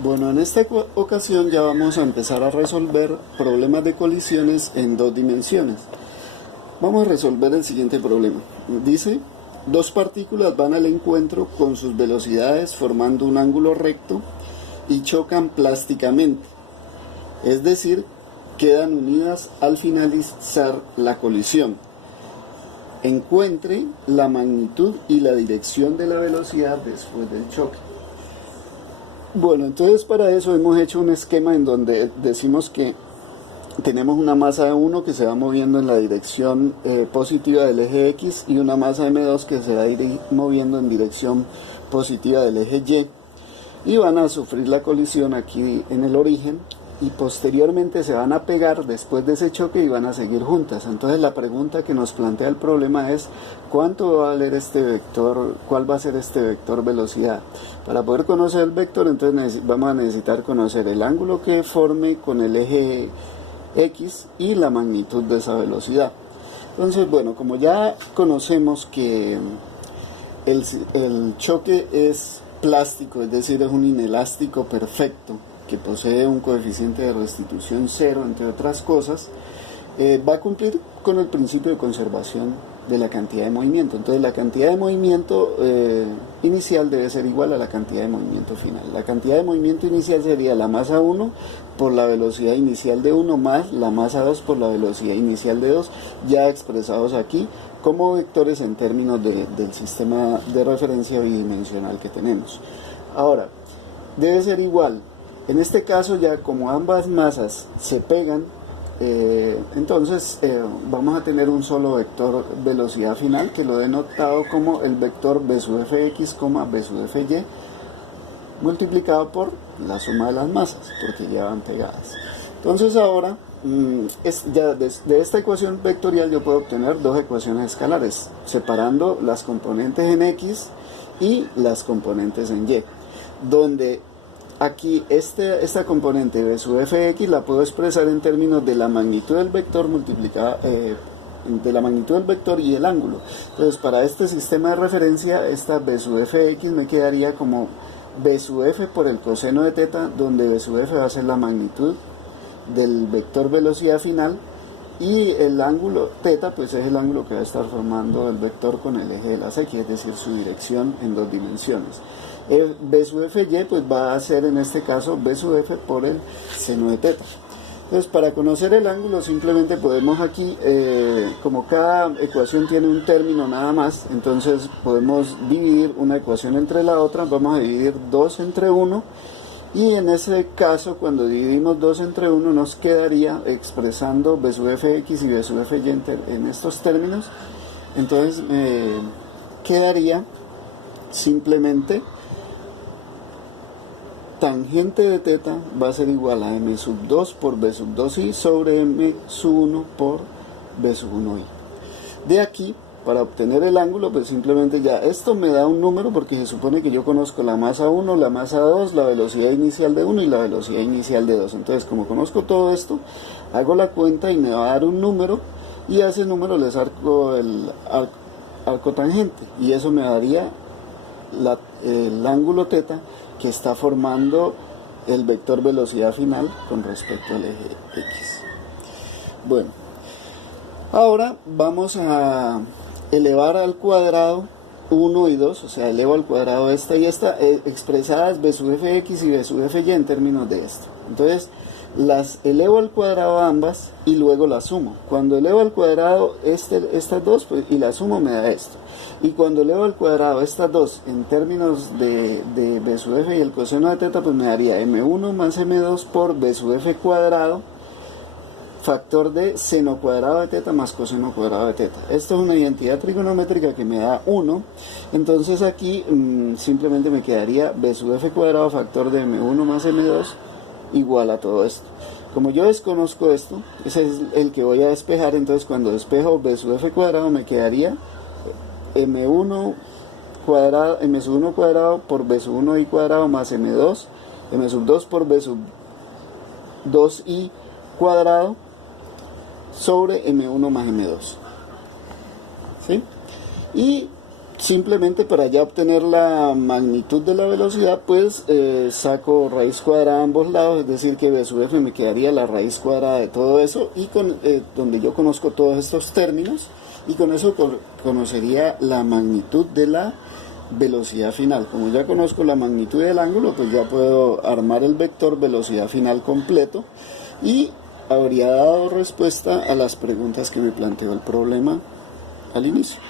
Bueno, en esta ocasión ya vamos a empezar a resolver problemas de colisiones en dos dimensiones. Vamos a resolver el siguiente problema. Dice, dos partículas van al encuentro con sus velocidades formando un ángulo recto y chocan plásticamente. Es decir, quedan unidas al finalizar la colisión. Encuentre la magnitud y la dirección de la velocidad después del choque. Bueno, entonces para eso hemos hecho un esquema en donde decimos que tenemos una masa de 1 que se va moviendo en la dirección positiva del eje X y una masa M2 que se va a ir moviendo en dirección positiva del eje Y, y van a sufrir la colisión aquí en el origen y posteriormente se van a pegar después de ese choque y van a seguir juntas. Entonces la pregunta que nos plantea el problema es ¿cuánto va a valer este vector? ¿Cuál va a ser este vector velocidad? Para poder conocer el vector, entonces vamos a necesitar conocer el ángulo que forme con el eje X y la magnitud de esa velocidad. Entonces, bueno, como ya conocemos que el choque es plástico, es decir, es un inelástico perfecto, que posee un coeficiente de restitución 0, entre otras cosas, va a cumplir con el principio de conservación de la cantidad de movimiento. Entonces la cantidad de movimiento inicial debe ser igual a la cantidad de movimiento final. La cantidad de movimiento inicial sería la masa 1 por la velocidad inicial de 1 más la masa 2 por la velocidad inicial de 2, ya expresados aquí como vectores en términos del sistema de referencia bidimensional que tenemos. Ahora, debe ser igual. En este caso ya como ambas masas se pegan, entonces vamos a tener un solo vector velocidad final que lo he denotado como el vector b sub fx, b sub fy multiplicado por la suma de las masas, porque ya van pegadas. Entonces ahora, ya de esta ecuación vectorial yo puedo obtener dos ecuaciones escalares, separando las componentes en x y las componentes en y, donde aquí esta componente b sub fx la puedo expresar en términos de la magnitud del vector multiplicada de la magnitud del vector y el ángulo. Entonces para este sistema de referencia esta b sub fx me quedaría como b sub f por el coseno de teta, donde b sub f va a ser la magnitud del vector velocidad final y el ángulo teta pues es el ángulo que va a estar formando el vector con el eje de las x, es decir, su dirección en dos dimensiones. B sub fy pues va a ser en este caso b sub f por el seno de teta. Entonces para conocer el ángulo simplemente podemos aquí, como cada ecuación tiene un término nada más, entonces podemos dividir una ecuación entre la otra. Vamos a dividir 2 entre 1 y en ese caso cuando dividimos 2 entre 1 nos quedaría expresando b sub fx y b sub fy en estos términos. Entonces quedaría simplemente tangente de teta va a ser igual a m sub 2 por b sub 2i sobre m sub 1 por b sub 1i. De aquí, para obtener el ángulo, pues simplemente ya esto me da un número porque se supone que yo conozco la masa 1, la masa 2, la velocidad inicial de 1 y la velocidad inicial de 2. Entonces, como conozco todo esto, hago la cuenta y me va a dar un número y a ese número le saco el arco tangente y eso me daría el ángulo teta que está formando el vector velocidad final con respecto al eje X. Bueno, ahora vamos a elevar al cuadrado 1 y 2, o sea, elevo al cuadrado esta y esta, expresadas b sub fx y b sub fy en términos de esto. Entonces, las elevo al cuadrado ambas y luego las sumo. Cuando elevo al cuadrado estas dos pues, y las sumo me da esto. Y cuando elevo al cuadrado estas dos en términos de b sub f y el coseno de teta, pues me daría m1 más m2 por b sub f cuadrado factor de seno cuadrado de teta más coseno cuadrado de teta. Esto es una identidad trigonométrica que me da 1. Entonces aquí simplemente me quedaría b sub f cuadrado factor de m1 más m2 igual a todo esto. Como yo desconozco esto, ese es el que voy a despejar. Entonces cuando despejo b sub f cuadrado me quedaría m1 cuadrado, m sub 1 cuadrado por b sub 1i cuadrado más m2, m sub 2 por b sub 2i cuadrado sobre m1 más m2. ¿Sí? Y simplemente para ya obtener la magnitud de la velocidad, pues saco raíz cuadrada a ambos lados, es decir que B sub f me quedaría la raíz cuadrada de todo eso, y donde yo conozco todos estos términos, y con eso conocería la magnitud de la velocidad final. Como ya conozco la magnitud del ángulo, pues ya puedo armar el vector velocidad final completo y habría dado respuesta a las preguntas que me planteó el problema al inicio.